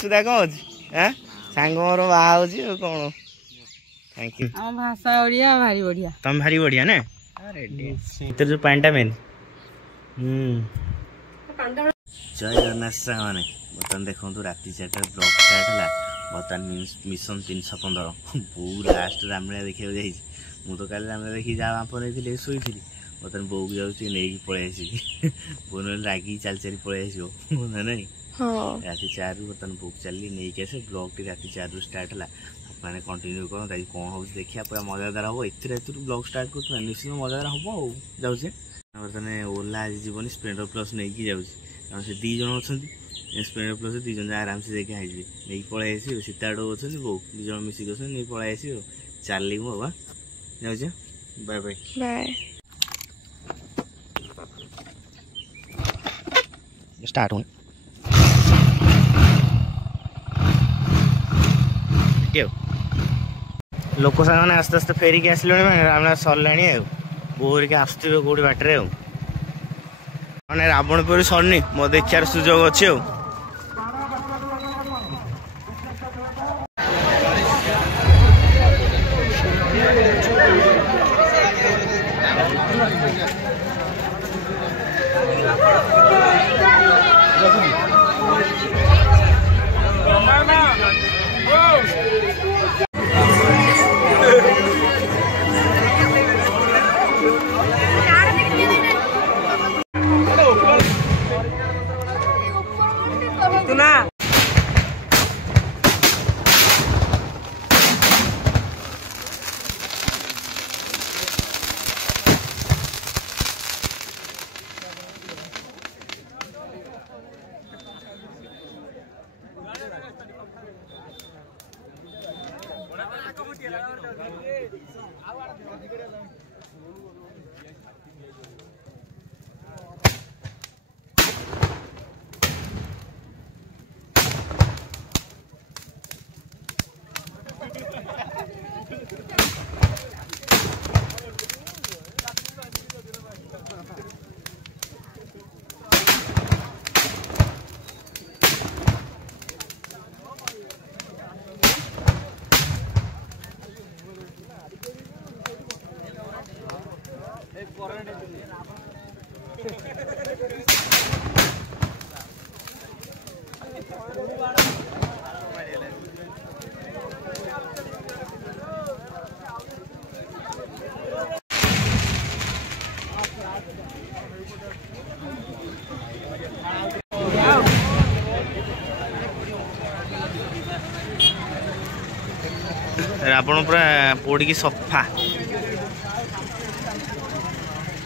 असुविधा कौन अच्छी सांग मोर बाहा कौन थैंक यू भाषा ओडिया भारी बढ़िया तुम भारी बढ़िया ना इधर जो पैंटा मेन जय जगन्नाथ साने बर्तमान देखो राति 4 ब्लॉग स्टार्ट है बर्तमान मिशन 315 बो लास्ट रामलीला देखा जाइए मुझे तो कल रामलीला देखी जहाँ बाप नहीं शोई बर्तमान बो को जाऊँगी नहीं पलि बो ना रागी चल चली पलि ना नहीं राति 4 बर्तमान बो चली नहीं आसे ब्लॉग टी राति 4 स्टार्ट है मैंने कंटिन्यू कौन कौन हो देखिए पूरा मजादार हम एत ब्लॉग स्टार्ट कर निश्चित मजादार हम जाऊे बर्तमान ओला आज जीवन स्प्लेंडर प्लस नहीं जाऊँ कारण से 2 जन अच्छा स्प्लेंडर प्लस 2 जन आराम से देखिए आइए नहीं पलि आस सीताड़ अच्छा बो 2 जन मिसिक नहीं पलि आस चलू हाँ जाऊे बाय बाय बाय स्टार्ट हो लोक साने आस्ते आस्ते फेरिक आसले रामलीला सरला बोहर के आसुवे कौटी बाटर मैंने रावणपुर सरनी मो देखार सुजोग अच्छी रावण पूरा पोड़ी सफा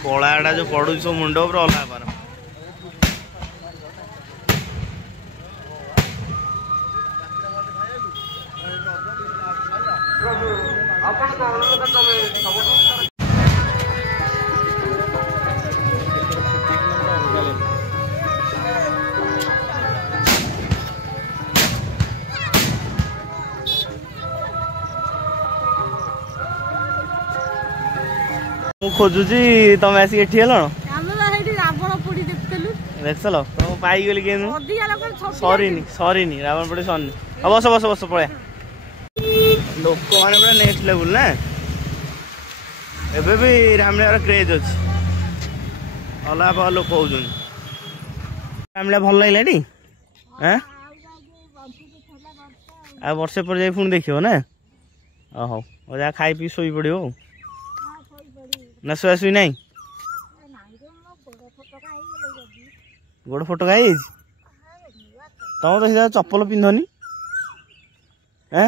कलाटा जो पड़ू सब मुंड पूरा अलग पार खोजुची तुम आसिक एठी हेलो देखल तुम पाईगली के सरीनी रावण पड़ी सरनी बस बस बस पड़े लोक मैंने पूरा नेक्स्ट लेवल ना एबे भी रामलीला क्रेज अच्छी अलग अलग लोक हो रामलीला भल लगे टी आ वर्षे पर जाए पुणी देखियो ना हौ जा खाई पी शोई पड़ो ना शुआ शुई ना गोड़ फोटो खाई तुम तो सीधा चप्पल पिंधनी ये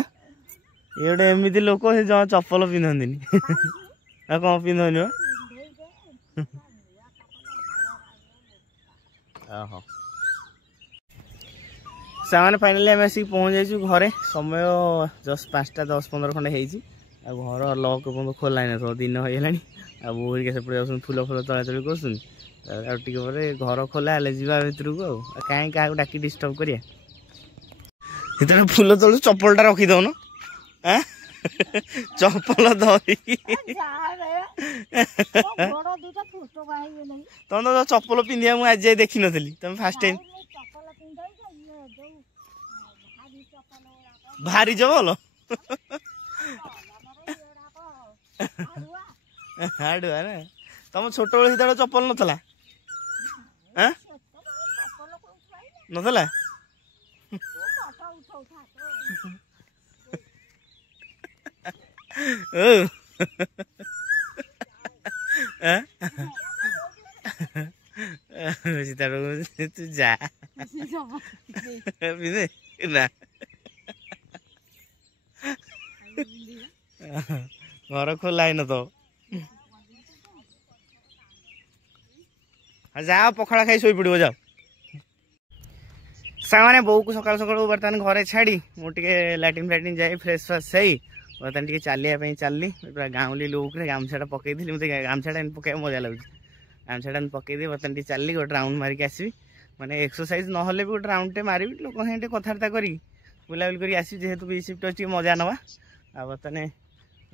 गोटे एमती लोक से जमा चप्पल पिंधनी कौन पिंधनी सामान फाइनाली आम आसिक पहुँच जाइए घरे समय जस्ट 5:10-15 खंडे घर लक पर्यटन खोला ना दिन होगा आ बोरिका सेपटे जाऊँ फूल फूल तला तली कर घर खोला हेल्ले जा भितर को कहीं क्या डाक डिस्टर्ब करिया फूल तलु चप्पलटा रखी दौन चप्पल धरी तुम तो चप्पल पिंधिया मुझे आज देखी नी तुम फास्ट टाइम भारी जबल हाडुआ ना तुम छोट बेले सीधा चप्पल नथला नथला सीता तू जा ना घर खोला है न तो जाओ पखाड़ा खाई शोई पड़ो जाओ सामने बो को सकाल सकाल बर्तमान घरे छाड़ी मुझे लाट्रिन फाट्रिन जाए फ्रेश फ्रेश सही बर्तमान टे चलिया चलनी पूरा गाँवली लुक गामछाटा पकई मत गामछाटा पकड़ा मजा लगे गामछाटा पकईदे बर्तमान टे चलनी गोटे राउंड मारिक आसवि माने एक्सरसाइज ना भी गोटे राउंड टे मारि लोक साथ कथबार्ता करी बुलाबुली कर आसि जेहेतु बी शिफ्ट अच्छी मजा नवा आ बर्तमान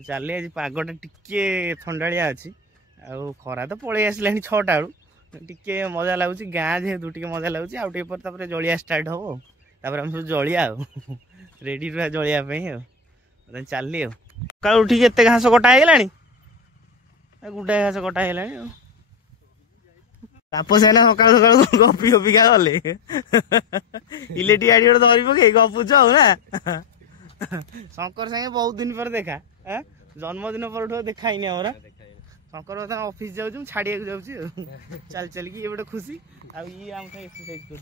चली आज पागटा टिके थंडाड़िया अच्छी आउ खरा तो पलि आसला 6टा बेलू टिके मजा लगुच गाँ जेहेतु टिके मजा लगुच आउ टे पर जलिया स्टार्ट हम तापर हम सब जलिया रेडी रहा जलिया चलली सका उठिक एत घास कटा है गुटाए घास कटा है तापस है सका सका गपी गपिका गले इलेक्ट्रिक गाड़ी गोटे धरी पकई गपुच ना शंकर सागे बहुत दिन पर देखा जन्मदिन पर देखा ही शंकर बर्तमान ऑफिस जाऊँ छाड़िया जाऊँ चल चल की गोटे खुशी आम एक्सरसाइज कर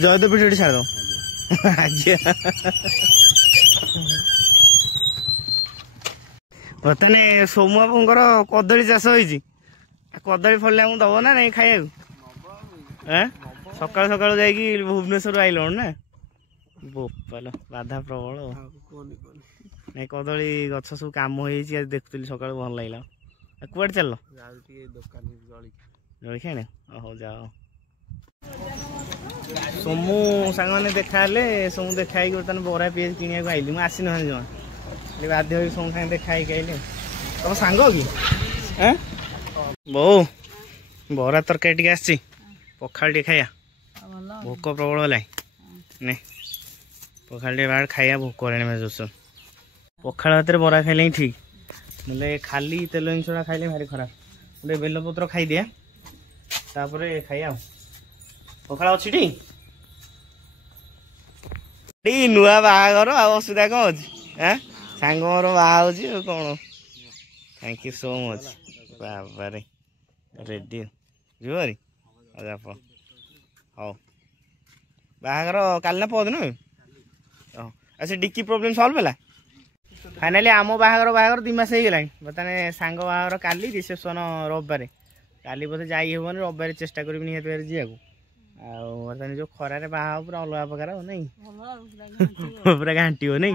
जयदेव पीठ छाड़ दो बर्तमान सोमु बाबूर कदली चाष होती कदली फल दब ना नहीं खाया सकाल सकाल जा भुवनेश्वर आइल ना बोपाल बाधा प्रबल नहीं कदली गछ सब कम हो देखुली सका भल लगे कुआड़े चल जलखिया ने हो जाओ सोमू सांग मैंने देखा सोमू देखा बर्तमान बरा पिज कि आईली मुझे आसी ना जमा बाध्य सोमू सागे देखा आइली तुम सांग कि बो बरा तरकारी टे आसी पखाड़ टे खाया भोक प्रबल है नहीं पखाड़ टे बाहर खाया भोक मैं जोश पखाड़ भात बरा खाइले ठीक मतलब खाली तेल जिनसा खाइले भारी खराब गोटे बेलपत्र खाई दिया तापर खाइया पखाड़ अच्छी नुआ बाहागर असुविधा कौन अच्छी सांग मोर बाहर कौन thank you so much Baba ready जुआरी आप हाँ बाहागर काल ना पदिन अच्छा डिक्की प्रोब्लेम सल्व है फाइनाली आम बाहागर 2 मास हो बर्तमान सांग बाहागर काली रिसेप्शन रविवार काली बोधे जाई हेबन रविवार चेष्टा करी निहत जावाक बर्तमान जो खरारे बाहा पूरा अलग प्रकार नहीं पूरा घाटी हो नहीं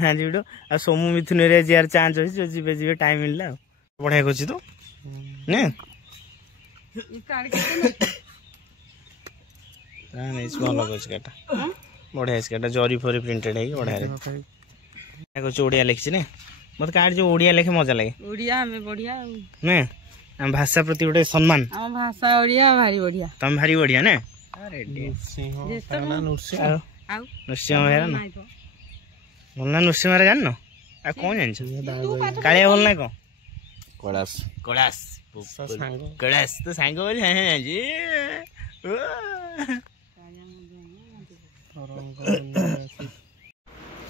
हाँ जी आ सोमू मिथुन यार चांस अच्छी जो जीवे जीवे टाइम मिलला बढ़िया कर तो भल बढ़िया स्केटा जरी फरी प्रिंटेड है बढ़िया ओडिया लिखी ना मत कार्ड जो ओडिया लिखे मजा लगे ओडिया में बढ़िया ना आम भाषा प्रति गोटे सम्मान आम भाषा ओडिया भारी बढ़िया तुम भारी बढ़िया ना नृसिंह बेहरा ना भल ना नृसिंह बेहरा जान आ कौन जान कालिया भल ना कौन कलास कलास कलास तो सांग बोली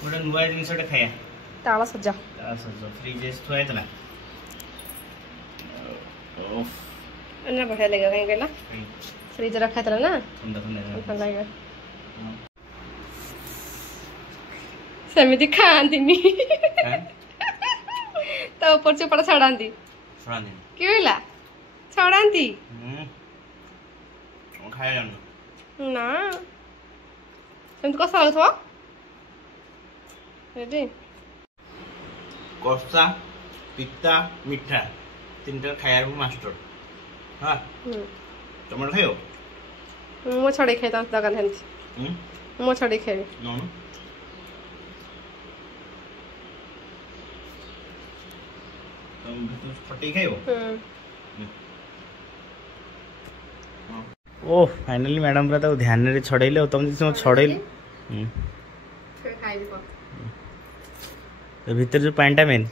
गोटे नुआ जिनस खाया ताल सजा फ्रिज थुआ है बढ़िया लगे कहीं कहला फ्रिज रखा था ना ठंडा लगे सेमिति खाआंती तो ऊपर चोपड़ा छड़ाती कहला छड़ाती ना सेमती कसा हो रेडी कषा पिता मिठा 3टा खाया मास्टर हाँ टमाटो खाओ मो छड़े खाई दरकार मो छड़े खाई फटे खाइब ओ फाइनाली मैडम पूरा ताको ध्यान रे छड़ैले तुम जे छड़ैले खाइबी तो भीतर जो पानी मेन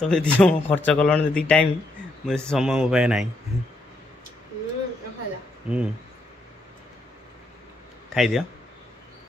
तुम ये खर्च कल जी टाइम मुझे समय मो पाए ना खाई दियो।